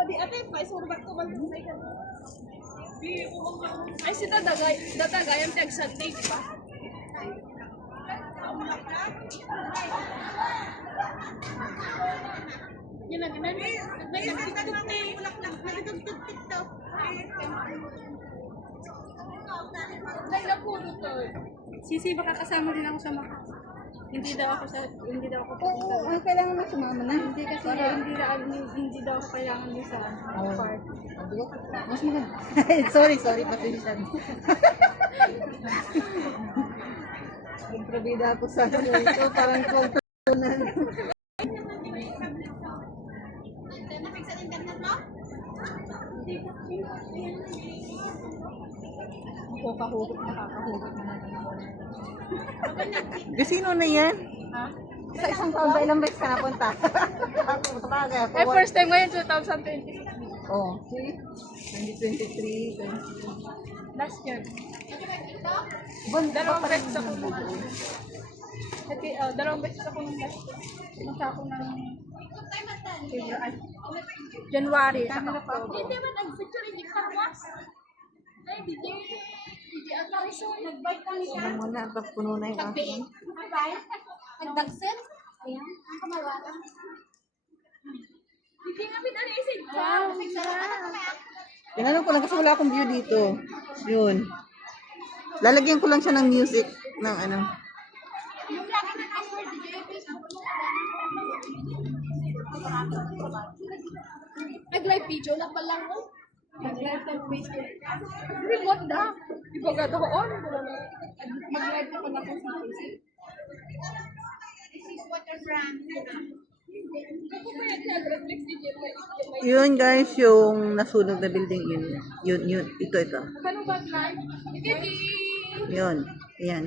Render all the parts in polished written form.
Padi ate, may surbat ko bang may ka. Ay si dadagayam tag Sunday, di ba? Yan ang ganun. Nagtugtog-tiktok. Ay, napuno to. Sisi, baka kasama din ako sa mga... Hindi daw ako pupunta. Oo, kailangan mo sumama na. Hindi kasi hindi daw ako kailangan din sa park. Mas maganda. sorry, pasensya. Nagprabida ako sa ito, parang kultunan. Nakakahugot na natin ako. Sino na yan? Ha? Sa isang taon ba ilang beses ka napunta? Eh, first time ngayon, 2020. Oh, see? 2023, 2023. Last year. Dalawang beses ako nung dalawang beses ako nung last year. Pumunta ako ng January. Hindi man nag-picture hindi ka was. Ay, hindi ang tawso. Nag-bike kami siya. Ano muna, pag puno na yung akin. Nag-dagset. Ayan, ang kamalwala. Hindi nga pinanaisig ka. Tinanong ko lang kasi wala akong view dito. Yun. Lalagyan ko lang siya ng music ng ano. Yung lagi ng password, DJ, nag-live video na pala mo. Nag-live ng Facebook. Remote na. Iba ka doon. Mag-live ako na po sa Facebook. This is what your brand. Yun guys, yung nasunog na building yun. Yun. Ito. Anong bag live? Yun. Yan.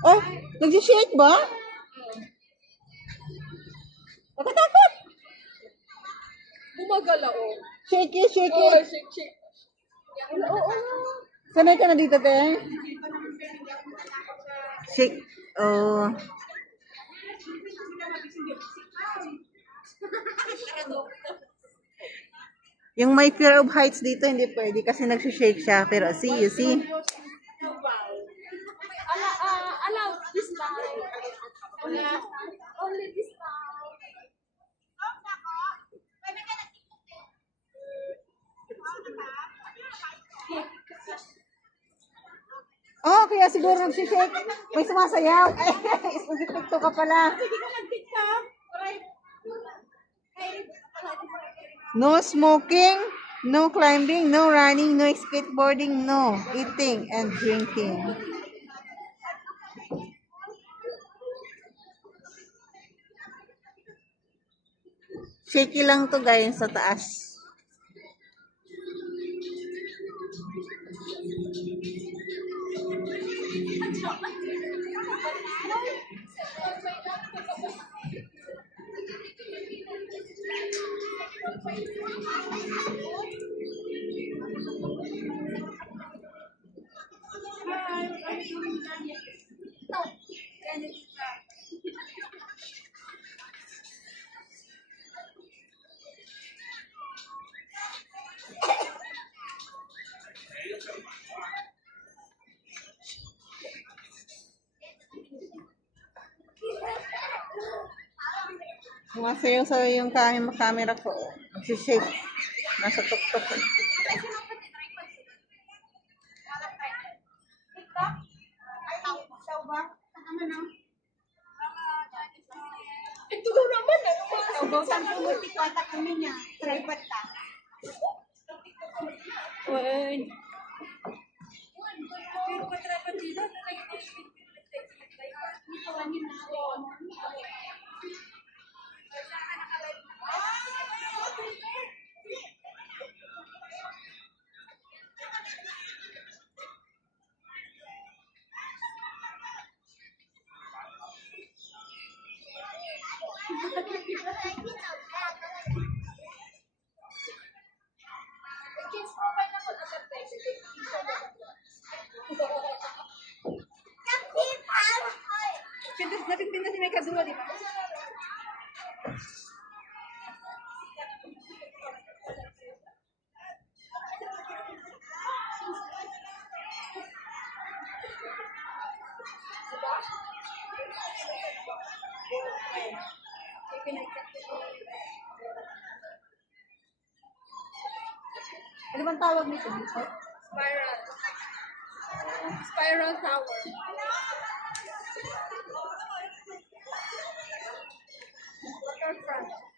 Oh, nag-shake ba? Nakatakot! Gumagala o. Shake it. Shake. Oo. Sanay ka na dito, te? Shake. Oh. Yung may fear of heights dito, hindi pwede kasi nag-shake siya. Pero you see? Allow this time. Only this time. Oh, kaya siguro nag-shake. May sumasayaw. Isipikto ka pala. No smoking, no climbing, no running, no skateboarding, no eating and drinking. Shaky lang to guys sa taas. Sumasayaw sa yung camera ko. Nagsishake. Nasa tuktok. Ito daw naman. Ubusan ko mo tikwata kami niya. Tripod ta. Well, ikadulo, di ba? Ano bang tawag nito? Spiral. Spiral tower. Waterfront.